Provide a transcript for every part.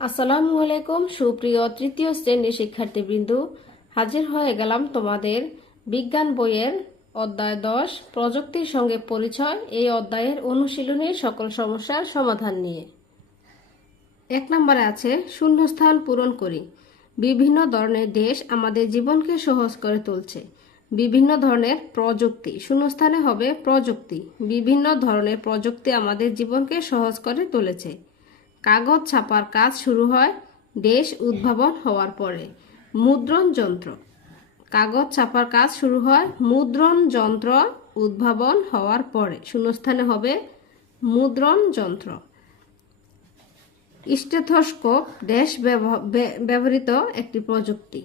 আসসালামু আলাইকুম, সুপ্রিয় তৃতীয় শ্রেণির শিক্ষার্থীবৃন্দ। হাজির হয়ে গেলাম তোমাদের বিজ্ঞান বইয়ের অধ্যায় দশ, প্রযুক্তির সঙ্গে পরিচয়। এই অধ্যায়ের অনুশীলনের সকল সমস্যার সমাধান নিয়ে। এক নম্বরে আছে, শূন্যস্থান পূরণ করি। বিভিন্ন ধরনের দেশ আমাদের জীবনকে সহজ করে তুলছে। বিভিন্ন ধরনের প্রযুক্তি, শূন্যস্থানে হবে প্রযুক্তি। বিভিন্ন ধরনের প্রযুক্তি আমাদের জীবনকে সহজ করে তুলেছে। কাগজ ছাপার কাজ শুরু হয় দেশ উদ্ভাবন হওয়ার পরে। মুদ্রণ যন্ত্র। কাগজ ছাপার কাজ শুরু হয় মুদ্রণ যন্ত্র উদ্ভাবন হওয়ার পরে। শূন্যস্থানে হবে মুদ্রণ যন্ত্র। স্টেথোস্কোপ দেশ ব্যব- ব্যবহৃত একটি প্রযুক্তি।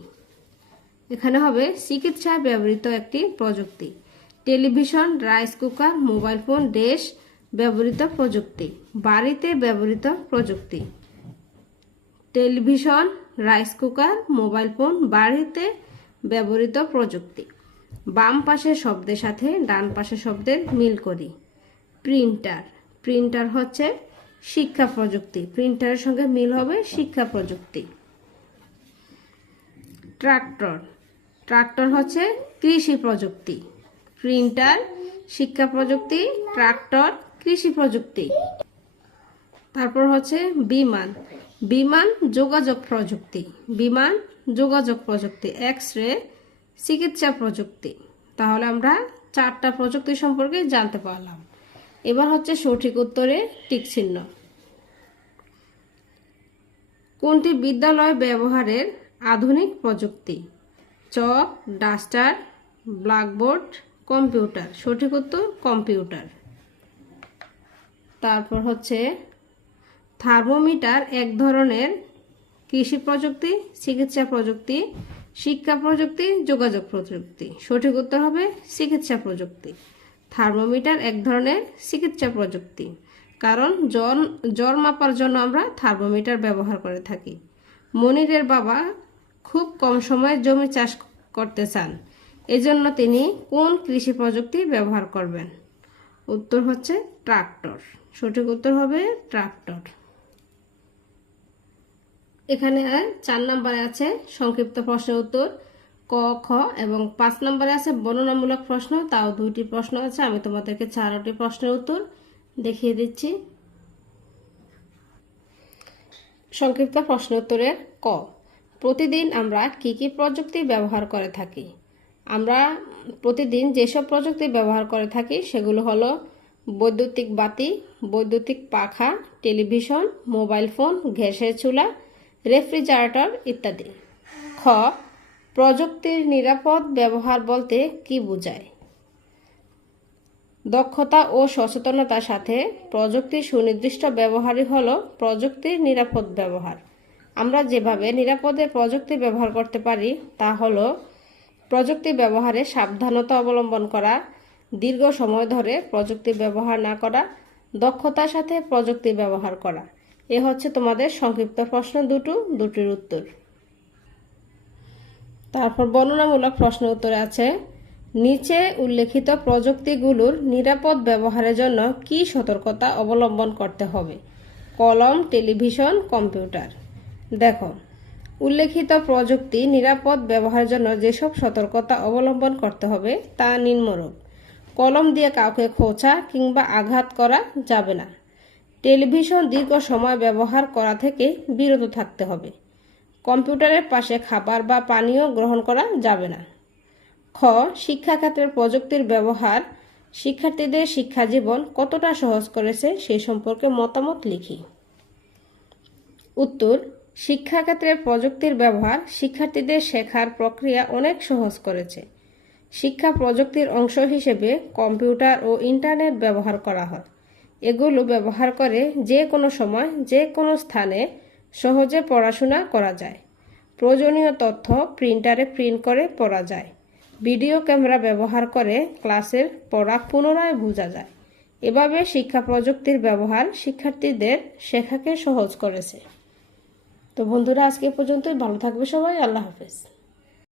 এখানে হবে চিকিৎসায় ব্যবহৃত একটি প্রযুক্তি। Television, rice cooker, mobile phone দেশ ব্যবহৃত প্রযুক্তি। বাড়িতে ব্যবহৃত প্রযুক্তি। Television, rice cooker, mobile phone, বাড়িতে ব্যবহৃত প্রযুক্তি। বাম পাশের শব্দের সাথে ডান পাশের শব্দের মিল করি। প্রিন্টার। প্রিন্টার হচ্ছে শিক্ষা প্রযুক্তি। প্রিন্টারের সঙ্গে মিল হবে শিক্ষা প্রযুক্তি। ট্রাক্টর। ট্রাক্টর হচ্ছে কৃষি প্রযুক্তি। প্রিন্টার, শিক্ষা প্রযুক্তি, ট্রাক্টর কৃষি প্রযুক্তি। তারপর হচ্ছে বিমান। বিমান যোগাযোগ প্রযুক্তি। বিমান যোগাযোগ প্রযুক্তি এক্স রে চিকিৎসা প্রযুক্তি। তাহলে আমরা চারটা প্রযুক্তি সম্পর্কে জানতে পারলাম। এবার হচ্ছে সঠিক উত্তরে টিক চিহ্ন। কোনটি বিদ্যালয় ব্যবহারের আধুনিক প্রযুক্তি? Chalk, duster, blackboard, computer. সঠিক উত্তর, কম্পিউটার। তারপর হচ্ছে থার্মোমিটার এক ধরনের কৃষি প্রযুক্তি, চিকিৎসা প্রযুক্তি, শিক্ষা প্রযুক্তি, যোগাযোগ প্রযুক্তি। সঠিক উত্তর হবে চিকিৎসা প্রযুক্তি। থার্মোমিটার এক ধরনের চিকিৎসা প্রযুক্তি। কারণ জ্বর জ্বর মাপার জন্য আমরা থার্মোমিটার ব্যবহার করে থাকি। মনিরের বাবা খুব কম সময়ে জমি চাষ করতে চান। এজন্য তিনি কোন কৃষি প্রযুক্তি ব্যবহার করবেন? উত্তর হচ্ছে ট্রাক্টর। সঠিক উত্তর হবে ট্রাক্টর। এখানে আর চার নম্বরে আছে সংক্ষিপ্ত প্রশ্নের উত্তর। ক, খ এবং পাঁচ নম্বরে আছে বর্ণনামূলক প্রশ্ন, তাও দুইটি প্রশ্ন আছে, আমি তোমাদেরকে চারটি প্রশ্নের উত্তর দেখিয়ে দিচ্ছি। সংক্ষিপ্ত প্রশ্ন উত্তরের ক, প্রতিদিন আমরা কি কি প্রযুক্তি ব্যবহার করে থাকি? আমরা প্রতিদিন যেসব প্রযুক্তি ব্যবহার করে থাকি, সেগুলো হলো বৈদ্যুতিক বাতি, বৈদ্যুতিক পাখা, টেলিভিশন, মোবাইল ফোন, গ্যাসের চুলা, রেফ্রিজারেটর ইত্যাদি। খ, প্রযুক্তির নিরাপদ ব্যবহার বলতে কি বোঝায়? দক্ষতা ও সচেতনতার সাথে প্রযুক্তির সুনির্দিষ্ট ব্যবহারই হল প্রযুক্তির নিরাপদ ব্যবহার। আমরা যেভাবে নিরাপদে প্রযুক্তি ব্যবহার করতে পারি, তা হলো প্রযুক্তি ব্যবহারে সাবধানতা অবলম্বন করা, দীর্ঘ সময় ধরে প্রযুক্তি ব্যবহার না করা, দক্ষতার সাথে প্রযুক্তি ব্যবহার করা। এ হচ্ছে তোমাদের সংক্ষিপ্ত প্রশ্ন দুটো, দুটির উত্তর। তারপর বর্ণনামূলক প্রশ্ন উত্তরে আছে, নিচে উল্লেখিত প্রযুক্তিগুলোর নিরাপদ ব্যবহারের জন্য কি সতর্কতা অবলম্বন করতে হবে? কলম, টেলিভিশন, কম্পিউটার। দেখো উল্লেখিত প্রযুক্তি, নিরাপদ ব্যবহারের জন্য যেসব সতর্কতা অবলম্বন করতে হবে তা নিম্নরূপ। কলম দিয়ে কাউকে খোঁচা কিংবা আঘাত করা যাবে না। টেলিভিশন দীর্ঘ সময় ব্যবহার করা থেকে বিরত থাকতে হবে। কম্পিউটারের পাশে খাবার বা পানীয় গ্রহণ করা যাবে না। খ. শিক্ষাক্ষেত্রের প্রযুক্তির ব্যবহার শিক্ষার্থীদের শিক্ষা জীবন কতটা সহজ করেছে সে সম্পর্কে মতামত লিখি। উত্তর শিক্ষাক্ষেত্রে প্রযুক্তির ব্যবহার শিক্ষার্থীদের শেখার প্রক্রিয়া অনেক সহজ করেছে। শিক্ষা প্রযুক্তির অংশ হিসেবে কম্পিউটার ও ইন্টারনেট ব্যবহার করা হয়। এগুলো ব্যবহার করে যে কোনো সময় যে কোনো স্থানে সহজে পড়াশোনা করা যায়। প্রয়োজনীয় তথ্য প্রিন্টারে প্রিন্ট করে পড়া যায়। ভিডিও ক্যামেরা ব্যবহার করে ক্লাসের পড়া পুনরায় বোঝা যায়। এভাবে শিক্ষা প্রযুক্তির ব্যবহার শিক্ষার্থীদের শেখাকে সহজ করেছে। তো বন্ধুরা আজকে পর্যন্তই। ভালো থাকবে সবাই। আল্লাহ হাফেজ।